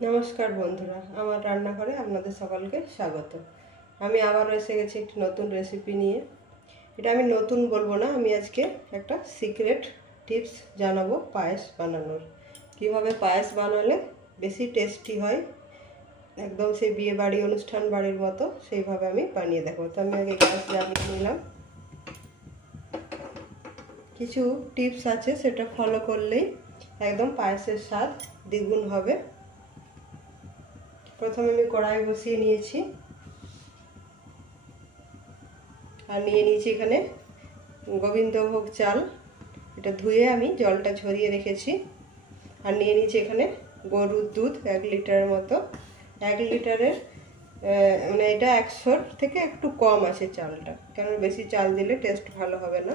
नमस्कार बंधुरा आमार रान्नाघरे आपनादेर सकलके स्वागत। आमी आबारो एसे गेছি একটি নতুন রেসিপি নিয়ে। এটা আমি নতুন বলবো না, আমি আজকে একটা সিক্রেট টিপস জানাবো পায়েস বানানোর। কিভাবে পায়েস বানালে বেশি টেস্টি হয়, একদম সেই বিয়ে বাড়ি অনুষ্ঠান বাড়ির মতো সেইভাবে আমি বানিয়ে দেখাবো। তো আমি আগে গ্যাস জ্বালিয়ে নিলাম। কিছু টিপস আছে, সেটা ফলো করলেই একদম পায়েসের স্বাদ দ্বিগুণ হবে। প্রথমে আমি কড়াই বসিয়ে নিয়েছি আর নিয়ে নিয়েছি এখানে গোবিন্দভোগ চাল। এটা ধুয়ে আমি জলটা ঝরিয়ে রেখেছি। আর নিয়ে নিয়েছি এখানে গরুর দুধ 1 লিটারের মতো। 1 লিটারের মানে এটা 100 থেকে একটু কম আছে চালটা, কারণ বেশি চাল দিলে টেস্ট ভালো হবে না,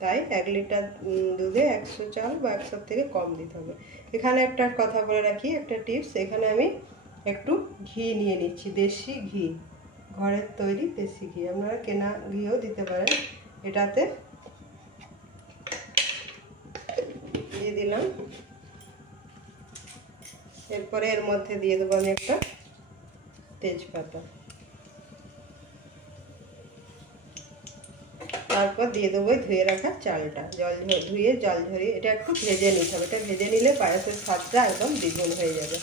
তাই 1 লিটার দুধে 100 চাল বা 100 থেকে কম দিতে হবে। এখানে একটা কথা বলে রাখি, একটা টিপস, এখানে আমি একটু ঘি নিয়ে নিচ্ছি, দেশি ঘি, ঘরের তৈরি দেশি ঘি, আপনারা কেনা ঘিও দিতে পারেন। এটাতে দিয়ে দিলাম। এরপরে এর মধ্যে দিয়ে দেবো আমি একটা তেজপাতা, তারপর দিয়ে দেবো ধুয়ে রাখা চালটা, ধুয়ে জল ঝরিয়ে এটা একটু ভেজে নিতে হবে। এটা ভেজে নিলে পায়েসের স্বাদটা একদম দ্বিগুণ হয়ে যাবে।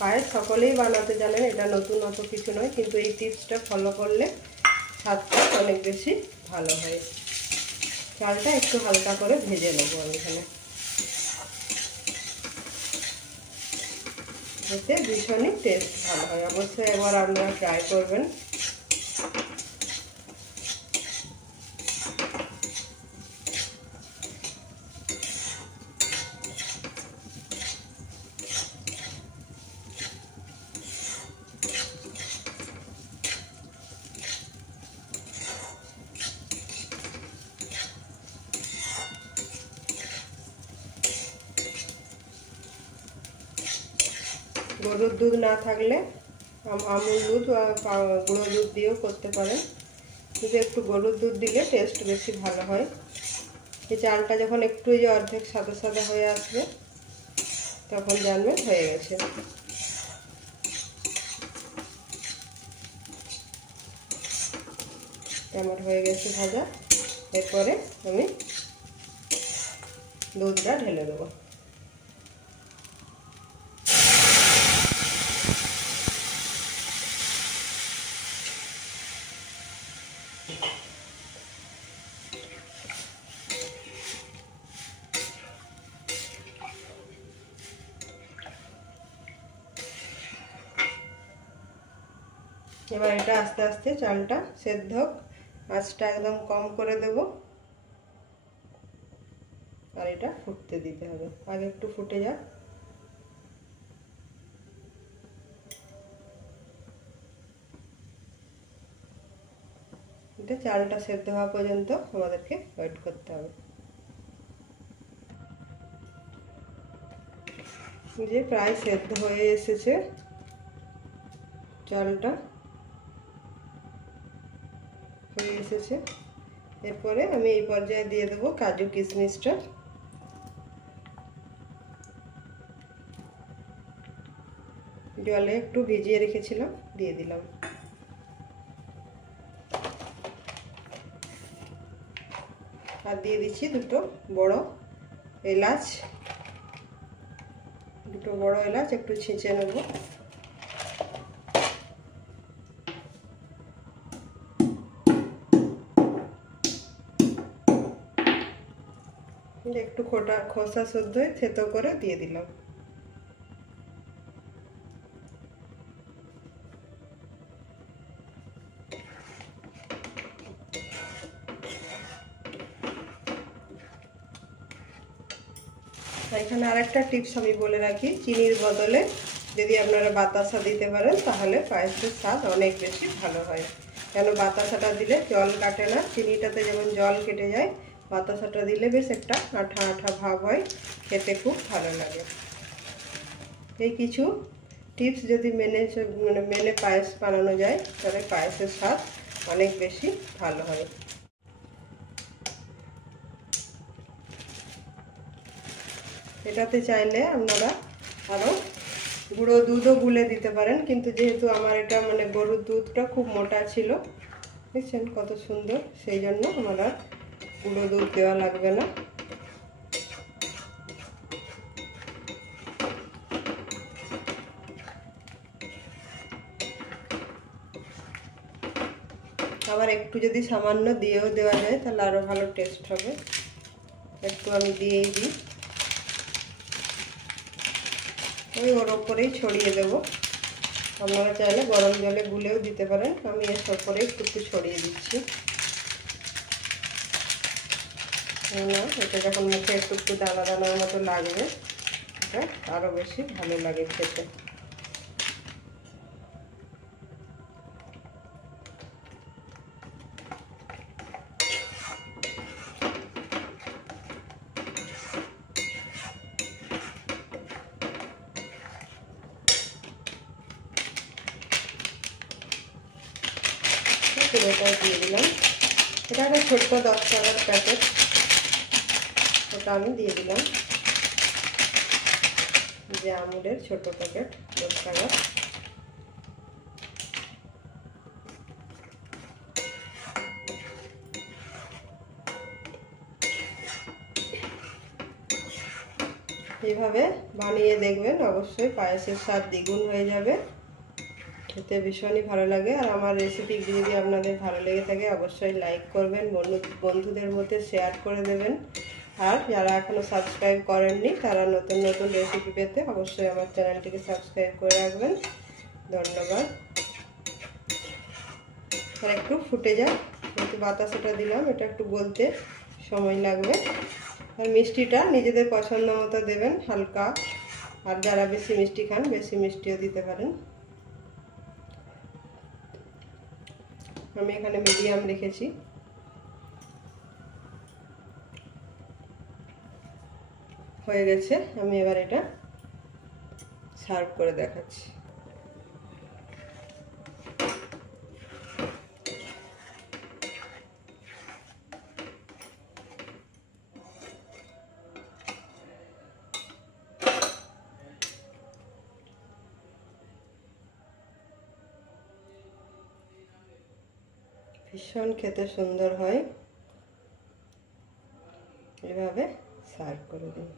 পায়েস সকলেই বানাতে জানেন, এটা নতুন অত কিছু নয়, কিন্তু এই টিপসটা ফলো করলে স্বাদটা অনেক বেশি ভালো হয়। চালটা একটু হালকা করে ভেজে নেবো আমি এখানে, এতে ভীষণই টেস্ট ভালো হয়। অবশ্যই এবার আপনারা ট্রাই করবেন। গরুর দুধ না থাকলে আমুল দুধ বা গুঁড়ো দুধ দিয়েও করতে পারেন, কিন্তু একটু গরুর দুধ দিলে টেস্ট বেশি ভালো হয়। এই চালটা যখন একটু যে অর্ধেক সাদা সাদা হয়ে আসবে তখন জানবেন হয়ে গেছে। আমার হয়ে গেছে ভাজা। এরপরে আমি দুধটা ঢেলে দেবো। এবার এটা আস্তে আস্তে চালটা সেদ্ধ হোক, আঁচটা একদম কম করে দেব, আর এটা ফুটতে দিতে হবে। আগে একটু ফুটে যাক। এটা চালটা সেদ্ধ হওয়া পর্যন্ত আমাদেরকে ওয়েট করতে হবে। যে প্রায় সেদ্ধ হয়ে এসেছে চালটা, হয়ে এসেছে। এরপরে আমি এই পর্যায়ে দিয়ে দেবো কাজু কিশমিশটা। জলে একটু ভিজিয়ে রেখেছিলাম, দিয়ে দিলাম। আর দিয়ে দিচ্ছি দুটো বড় এলাচ, একটু ছেঁচে নেব। একটু খোসা শুদ্ধ থেতো করে দিয়ে দিলাম। এখানে আরেকটা টিপস আমি বলে রাখি, চিনির বদলে যদি আপনারা বাতাসা দিতে পারেন তাহলে পায়েসের স্বাদ অনেক বেশি ভালো হয়। কেন বাতাসাটা দিলে জল কাটে না, চিনিটাতে যেমন জল কেটে যায়, বাতাসাটা দিলে বেশ একটা আঠা আঠা ভাব হয়, খেতে খুব ভালো লাগে। এই কিছু টিপস যদি মেনে পায়েস বানানো যায় তাহলে পায়েসের স্বাদ অনেক বেশি ভালো হয়। এটাতে চাইলে আপনারা আরও গুঁড়ো দুধও গুলে দিতে পারেন, কিন্তু যেহেতু আমার এটা মানে গরুর দুধটা খুব মোটা ছিল, দেখছেন কত সুন্দর, সেই জন্য আমার আর গুঁড়ো দুধ দেওয়া লাগবে না। আবার একটু যদি সামান্য দিয়েও দেওয়া যায় তাহলে আরও ভালো টেস্ট হবে। একটু আমি দিয়েই দিই, ওই ওর ওপরেই ছড়িয়ে দেব। আপনারা চাইলে গরম জলে গুলেও দিতে পারেন, আমি এর ওপরে একটু একটু ছড়িয়ে দিচ্ছি। না, এটা যখন মুখে একটু একটু দানা দানার মতো লাগবে, এটা আরও বেশি ভালো লাগে খেতে। পুরোটাই দিয়ে দিলাম। এটা একটা ছোট্ট 10 টাকার প্যাকেট, ওটা আমি দিয়ে দিলাম, যে আমুলের ছোট প্যাকেট 10 টাকার। এইভাবে বানিয়ে দেখবেন, অবশ্যই পায়েসের স্বাদ দ্বিগুণ হয়ে যাবে, খেতে ভীষণই ভালো লাগে। আর আমার রেসিপি যদি আপনাদের ভালো লেগে থাকে অবশ্যই লাইক করবেন, বন্ধুদের মধ্যে শেয়ার করে দেবেন। আর যারা এখনও সাবস্ক্রাইব করেননি তারা নতুন নতুন রেসিপি পেতে অবশ্যই আমার চ্যানেলটিকে সাবস্ক্রাইব করে রাখবেন। ধন্যবাদ। আর একটু ফুটে যায়, একটু বাতাসাটা দিলাম, এটা একটু গলতে সময় লাগবে। আর মিষ্টিটা নিজেদের পছন্দ মতো দেবেন, হালকা। আর যারা বেশি মিষ্টি খান বেশি মিষ্টিও দিতে পারেন। আমি এখানে মিডিয়াম রেখেছি। হয়ে গেছে, আমি এবার এটা সার্ভ করে দেখাচ্ছি। ভীষণ খেতে সুন্দর হয়, এভাবে সার্ভ করে দিন।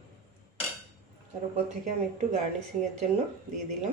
তার উপর থেকে আমি একটু গার্নিশিংয়ের জন্য দিয়ে দিলাম।